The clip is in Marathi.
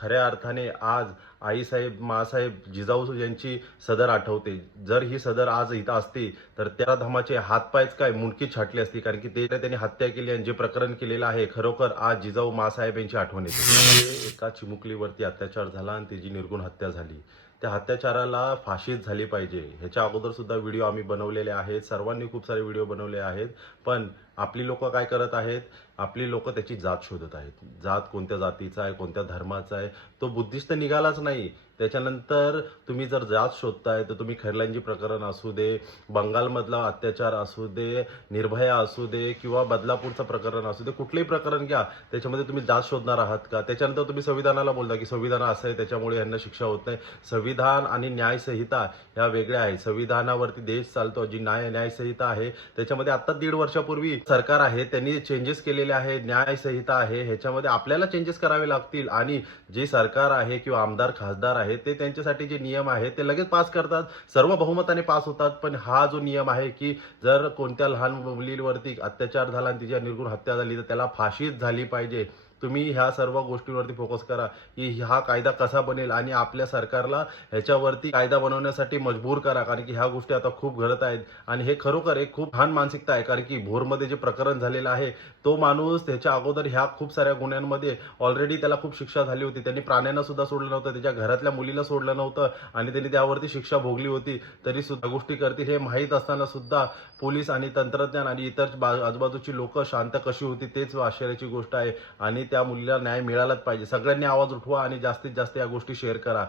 खऱ्या अर्थाने आज आईसाहेब मासाहेब जिजाऊ यांची सदर आठवते. जर ही सदर आज इथं असती तर त्या धामाचे हातपायच काय मुंडकी छाटली असती, कारण की त्यांनी हत्या केली आणि जे प्रकरण केलेलं आहे खरोखर आज जिजाऊ मासाहेब यांची आठवण येते. एका चिमुकलीवरती अत्याचार झाला आणि त्याची निर्गुण हत्या झाली. त्या हत्याचाराला फाशीच झाली पाहिजे. ह्याच्या अगोदर सुद्धा व्हिडिओ आम्ही बनवलेले आहेत, सर्वांनी खूप सारे व्हिडिओ बनवले आहेत. पण आपली लोक काय करत आहेत, आपली लोक त्याची जात शोधत आहेत. जात कोणत्या जातीचा आहे, कोणत्या धर्माचा आहे, तो बुद्धिस्ट निघालाच नाही. त्याच्यानंतर तुम्ही जर जात शोधताय तर तुम्ही खैरलांजी प्रकरण असू दे, बंगालमधला अत्याचार असू दे, निर्भया असू दे किंवा बदलापूरचं प्रकरण असू दे, कुठलंही प्रकरण घ्या, त्याच्यामध्ये तुम्ही जात शोधणार आहात का? त्याच्यानंतर तुम्ही संविधानाला बोलता की संविधान असं आहे त्याच्यामुळे यांना शिक्षा होत नाही. संविधान आणि न्यायसंहिता ह्या वेगळ्या आहेत. संविधानावरती देश चालतो. जी न्यायसंहिता आहे त्याच्यामध्ये आता 1.5 वर्षापूर्वी सरकार आहे त्यांनी चेंजेस केलेले आहे. न्यायसंहिता आहे ह्याच्यामध्ये आपल्याला चेंजेस करावे लागतील आणि जे सरकार आहे किंवा आमदार खासदार आहे ते त्यांच्यासाठी जे नियम आहे ते लगेच पास करतात, सर्व बहुमताने पास होतात. पण हा जो नियम आहे की जर कोणत्या लहान मुलीवरती अत्याचार झाला आणि तिच्या निर्गुण हत्या झाली तर त्याला फाशीच झाली पाहिजे. तुम्ही ह्या सर्व गोष्टींवरती फोकस करा की हा कायदा कसा बनेल आणि आपल्या सरकारला ह्याच्यावरती कायदा बनवण्यासाठी मजबूर करा, कारण की ह्या गोष्टी आता खूप घडत आहेत. आणि हे खरोखर एक खूप लहान मानसिकता आहे, कारण की भोरमध्ये जे प्रकरण झालेलं आहे तो माणूस त्याच्या अगोदर ह्या खूप साऱ्या गुन्ह्यांमध्ये ऑलरेडी त्याला खूप शिक्षा झाली होती. त्यांनी प्राण्यांना सुद्धा सोडलं नव्हतं, त्याच्या घरातल्या मुलीला सोडलं नव्हतं आणि त्यांनी त्यावरती शिक्षा भोगली होती. तरी सुद्धा गोष्टी करतील हे माहीत असताना सुद्धा पोलीस आणि तंत्रज्ञान आणि इतर आजूबाजूची लोक शांत कशी होती तेच आश्चर्याची गोष्ट आहे. आणि त्या मुलीला न्याय मिळालाच पाहिजे. सगळ्यांनी आवाज उठवा आणि जास्तीत जास्त या गोष्टी शेअर करा.